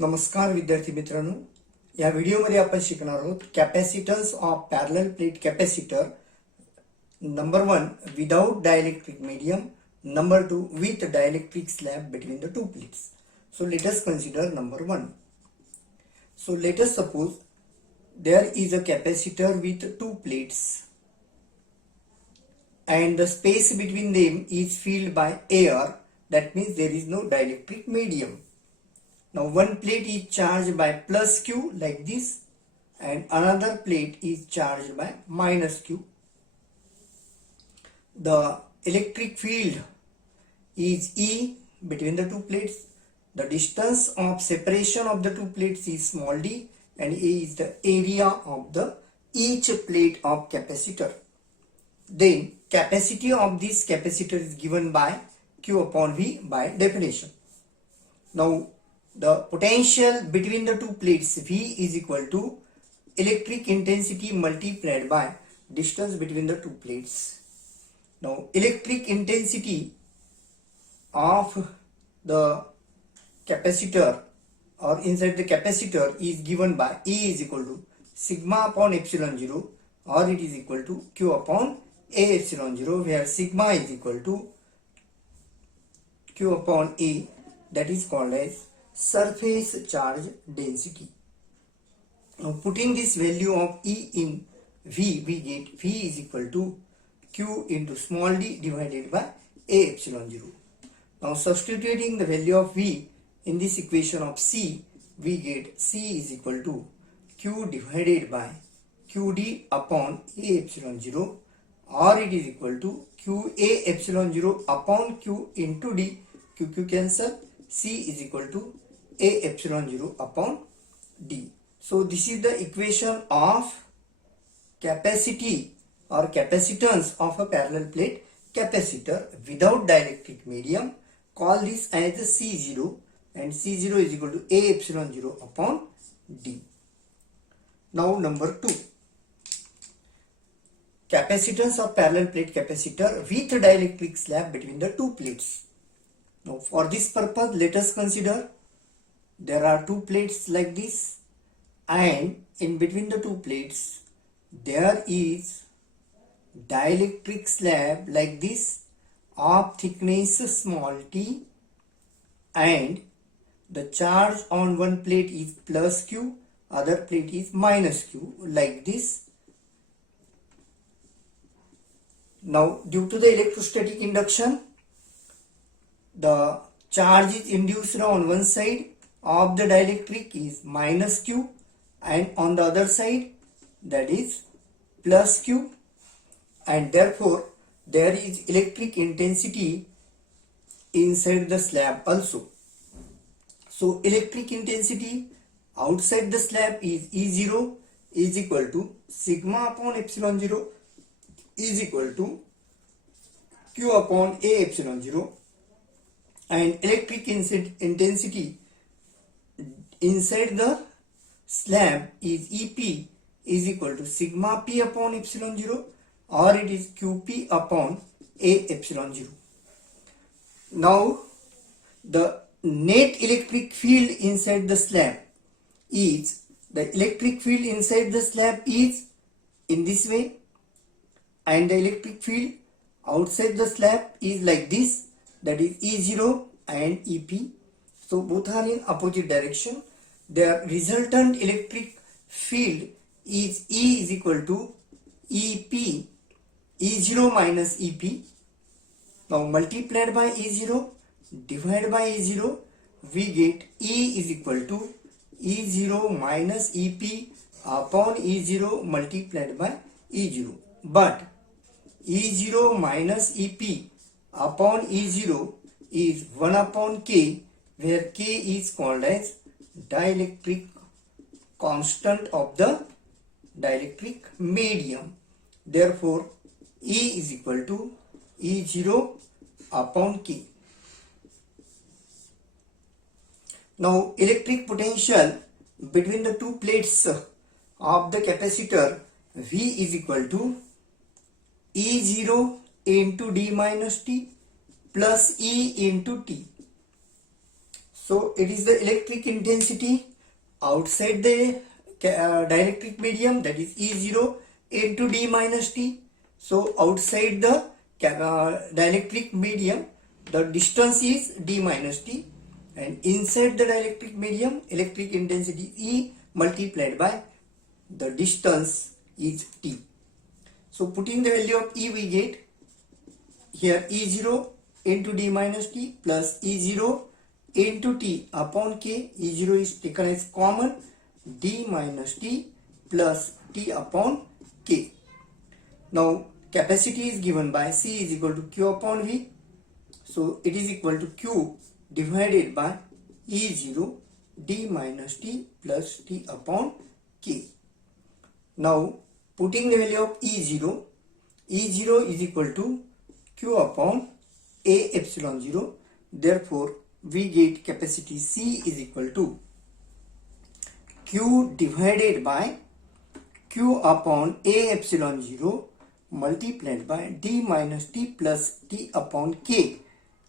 नमस्कार विद्यार्थी मित्रांनो, या व्हिडिओमध्ये आपण शिकणार आहोत capacitance of parallel plate capacitor. Number 1 without dielectric medium, number 2 with dielectric slab between the two plates. So let us consider number 1. So let us suppose there is a capacitor with two plates and the space between them is filled by air. That means there is no dielectric medium. Now one plate is charged by plus Q like this and another plate is charged by minus Q. The electric field is E between the two plates. The distance of separation of the two plates is small d and A is the area of the each plate of capacitor. Then capacity of this capacitor is given by Q upon V by definition. Now the potential between the two plates V is equal to electric intensity multiplied by distance between the two plates. Now electric intensity of the capacitor or inside the capacitor is given by E is equal to sigma upon epsilon 0 or it is equal to Q upon A epsilon 0, where sigma is equal to Q upon A, that is called as surface charge density. Now putting this value of E in V, we get V is equal to Q into small d divided by A epsilon 0. Now substituting the value of V in this equation of C, we get C is equal to Q divided by QD upon A epsilon 0, or it is equal to QA epsilon 0 upon Q into D. QQ cancel. C is equal to A epsilon 0 upon D. So this is the equation of capacity or capacitance of a parallel plate capacitor without dielectric medium. Call this as the C0, and C0 is equal to A epsilon 0 upon D. Now number 2, capacitance of parallel plate capacitor with dielectric slab between the two plates. Now for this purpose, let us consider there are two plates like this, and in between the two plates there is dielectric slab like this of thickness small t, and the charge on one plate is plus Q, other plate is minus Q like this. Now due to the electrostatic induction, the charge is induced on one side of the dielectric is minus Q and on the other side that is plus Q, and therefore there is electric intensity inside the slab also. So electric intensity outside the slab is E0 is equal to sigma upon epsilon 0 is equal to Q upon A epsilon 0, and electric intensity inside the slab is EP is equal to sigma P upon epsilon 0, or it is QP upon A epsilon 0. Now the net electric field inside the slab is, the electric field inside the slab is in this way, and the electric field outside the slab is like this, that is E0 and EP. So both are in opposite direction. Their resultant electric field is E is equal to EP, E0 minus EP. Now multiplied by E0 divided by E0, we get E is equal to E0 minus EP upon E0 multiplied by E0. But E0 minus EP upon E0 is 1 upon K, where K is called as dielectric constant of the dielectric medium. Therefore E is equal to E0 upon K. Now electric potential between the two plates of the capacitor V is equal to E0 into D minus T plus E into T. So it is the electric intensity outside the dielectric medium, that is E0 into d minus t. So outside the dielectric medium the distance is d minus t, and inside the dielectric medium electric intensity E multiplied by the distance is t. So putting the value of E, we get here E0 into d minus t plus E0 into t upon k. E0 is taken as common, d minus t plus t upon k. Now capacity is given by C is equal to Q upon V. So it is equal to Q divided by E0 d minus t plus t upon k. Now putting the value of E0, E0 is equal to Q upon A epsilon 0. Therefore we get capacity C is equal to Q divided by Q upon A epsilon 0 multiplied by d minus t plus t upon k.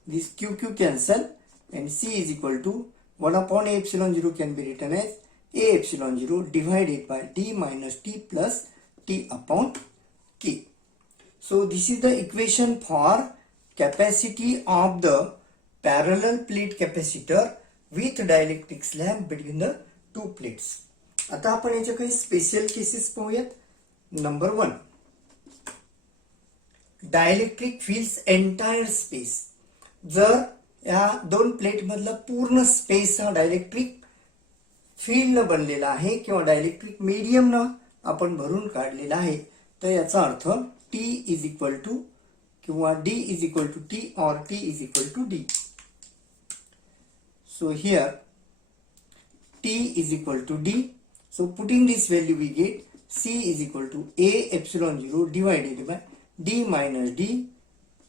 This Q cancel and C is equal to 1 upon A epsilon 0 can be written as A epsilon 0 divided by d minus t plus t upon k. So this is the equation for capacity of the parallel plate capacitor with dielectric slab between the two plates. आता आपण याच्या काही special cases पाहूयात. Number 1, dielectric fills entire space. जर या दोन plate मधला पूर्ण स्पेस हा डायलेक्ट्रिक फील्ड न बनलेला आहे किंवा डायलेक्ट्रिक मीडियम न आपण भरून काढलेला आहे, तर याचा अर्थ T इज इक्वल टू किंवा D is equal to T or T is equal to D. So here T is equal to D. So putting this value we get C is equal to A epsilon 0 divided by D minus D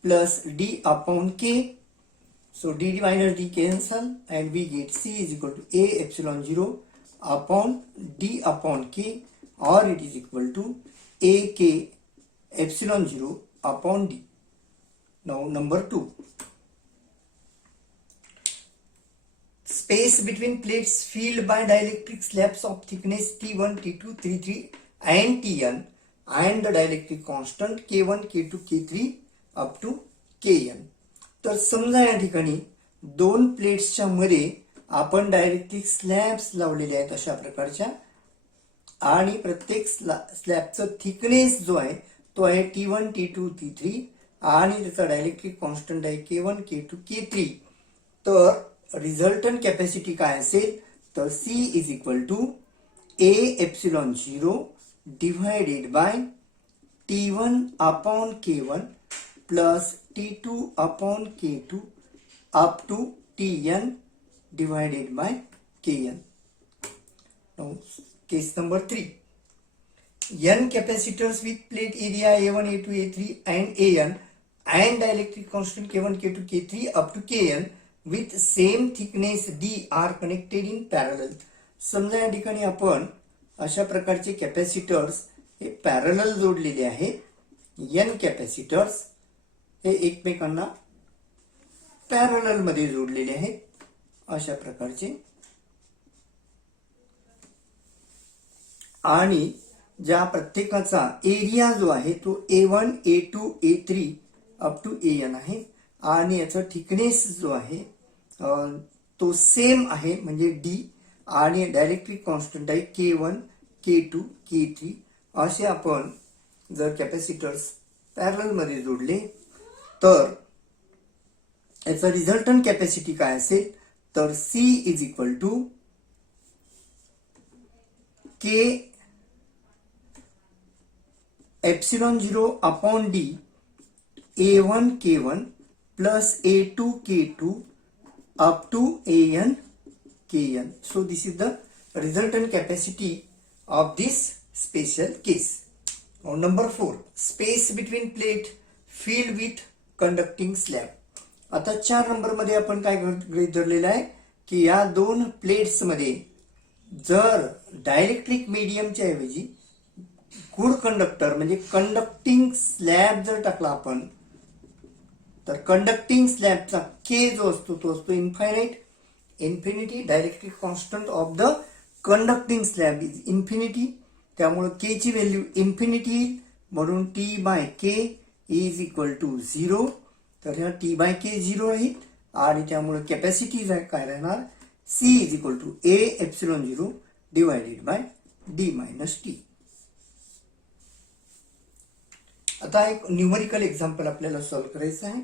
plus D upon K. So D minus D cancel and we get C is equal to A epsilon 0 upon D upon K, or it is equal to AK epsilon 0 upon D. Now number 2. Space between plates filled by dielectric slabs of thickness T1, T2, T3 and Tn and the dielectric constant K1, K2, K3 up to Kn. तर समजा या ठिकाणी दोन प्लेट्सच्या मध्ये आपण dielectric slabs लावलेले आहेत अशा प्रकारच्या, आणि प्रत्येक स्लॅबचा थिकनेस जो आहे तो आहे T1, T2, T3 आणि त्याचा डायलेक्ट्रिक कॉन्स्टंट आहे K1, K2, K3. तर रिझल्टंट कॅपॅसिटी काय असेल तर C is equal to A epsilon 0 divided by T1 upon K1 plus T2 upon K2 up to Tn divided by Kn. Now case number 3. N capacitors with plate area A1, A2, A3 and An and dielectric constant K1, K2, K3 up to Kn with same thickness D are connected in parallel. समजा या ठिकाणी आपण अशा प्रकारचे capacitors हे parallel जोडलेले आहेत. N capacitors हे एकमेकांना parallel मध्ये जोडलेले आहेत अशा प्रकारचे, आणि ज्या प्रत्येकाचा एरिया जो आहे तो A1, A2, A3 up to An आहे, आणि याचा थिकनेस जो आहे तो सेम आहे म्हणजे D, आणि डायलेक्ट्रिक कॉन्स्टंट आहे K1, K2, K3. असे आपण जर कॅपॅसिटर्स पॅरलल मध्ये जोडले तर याचा रिझल्टंट कॅपॅसिटी काय असेल तर C is equal to K epsilon 0 upon D A1 K1 plus A2 K2 up to An Kn. So this is the resultant capacity of this special case. Now number 4, space between plate filled with conducting slab. आता 4 number मध्ये आपण काय गृहीत धरलेलं आहे की या दोन plates मध्ये जर डायलेक्ट्रिक मीडियमच्या ऐवजी गुड कंडक्टर म्हणजे कंडक्टिंग स्लॅब जर टाकला आपण तर कंडक्टिंग स्लॅबचा K जो असतो तो असतो infinite, infinity. Dielectric constant of the conducting slab is infinity. त्यामुळे के ची व्हॅल्यू इन्फिनिटी येईल, म्हणून T by K is equal to 0. तर ह्या टी बाय के 0 राहील आणि त्यामुळे कॅपॅसिटी काय राहणार, C is equal to A epsilon 0 divided by D minus T. आता एक न्यूमेरिकल एक्झाम्पल आपल्याला सॉल्व्ह करायचं आहे.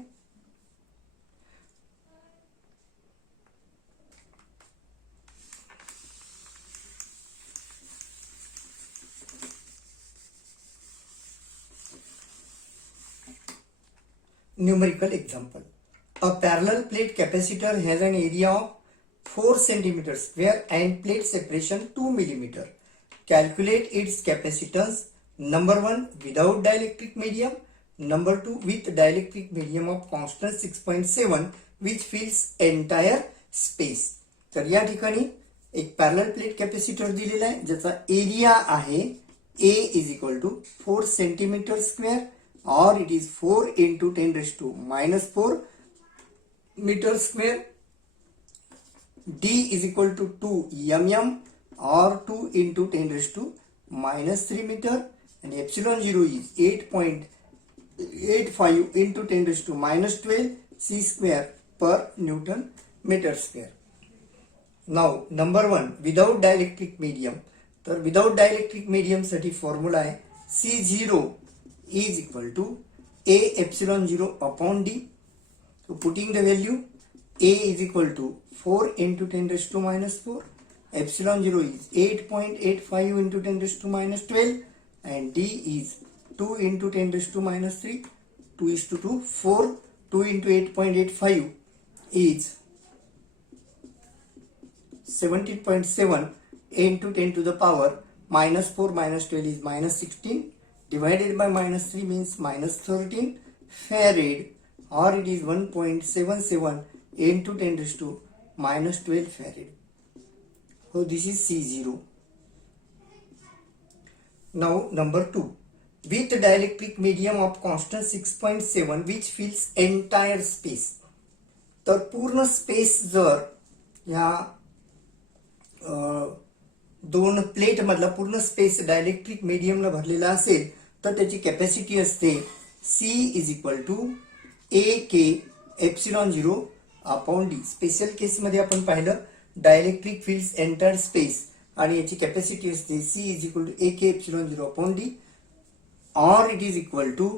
Numerical example. A parallel plate capacitor has an area of 4 cm square and plate separation 2 mm. Calculate its capacitance. Number 1 without dielectric medium. Number 2 with dielectric medium of constant 6.7 which fills entire space. तर या ठिकाणी एक parallel plate capacitor दिलेला आहे ज्याचा area आहे A is equal to 4 centimetre square or it is 4 into 10 raised to minus 4 meter square. D is equal to 2 mm or 2 into 10 raised to minus 3 meter, and epsilon 0 is 8.85 into 10 raised to minus 12 c square per Newton meter square. Now number 1 without dielectric medium. तर without dielectric medium साठी formula आहे C0 is equal to A epsilon 0 upon D. So putting the value, A is equal to 4 into 10 raised to minus 4. Epsilon 0 is 8.85 into 10 raised to minus 12. And D is 2 into 10 raised to minus 3. 2 is to 2, 4. 2 into 8.85 is 17.7 into 10 to the power minus 4 minus 12 is minus 16. Divided by minus 3 means minus 13 farad, or it is 1.77 into 10 raised to minus 12 farad. So this is C0. Now number 2 with dielectric medium of constant 6.7 which fills entire space. तर पूर्ण space जर या दोन plate मधला पूर्ण space dielectric मीडियमला भरलेला असेल तर त्याची कॅपॅसिटी असते C is equal to A K epsilon 0 upon D. Special case मध्ये आपण पाहिलं डायलेक्ट्रिक फील्ड्स एंटायर स्पेस आणि याची कॅपॅसिटी असते C is equal to A K epsilon 0 upon D, or it is equal to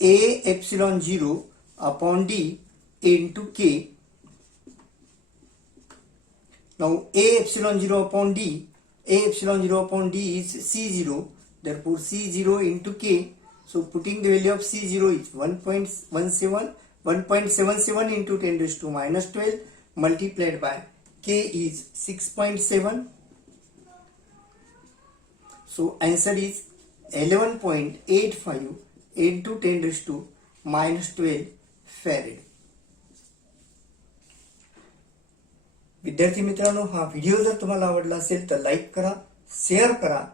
A epsilon 0 upon D into K. Now A epsilon 0 upon D, A epsilon 0 upon D is C0, therefore C0 into K. So putting the value of C0 is 1.77 into 10 raised to minus 12 multiplied by K is 6.7. So answer is 11.85 into 10 raised to minus 12 farad. विद्यार्थी मित्रांनो, हा video जर तुम्हाला आवडला असेल तर like करा, share करा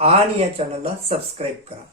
आणि या चॅनलला सबस्क्राईब करा.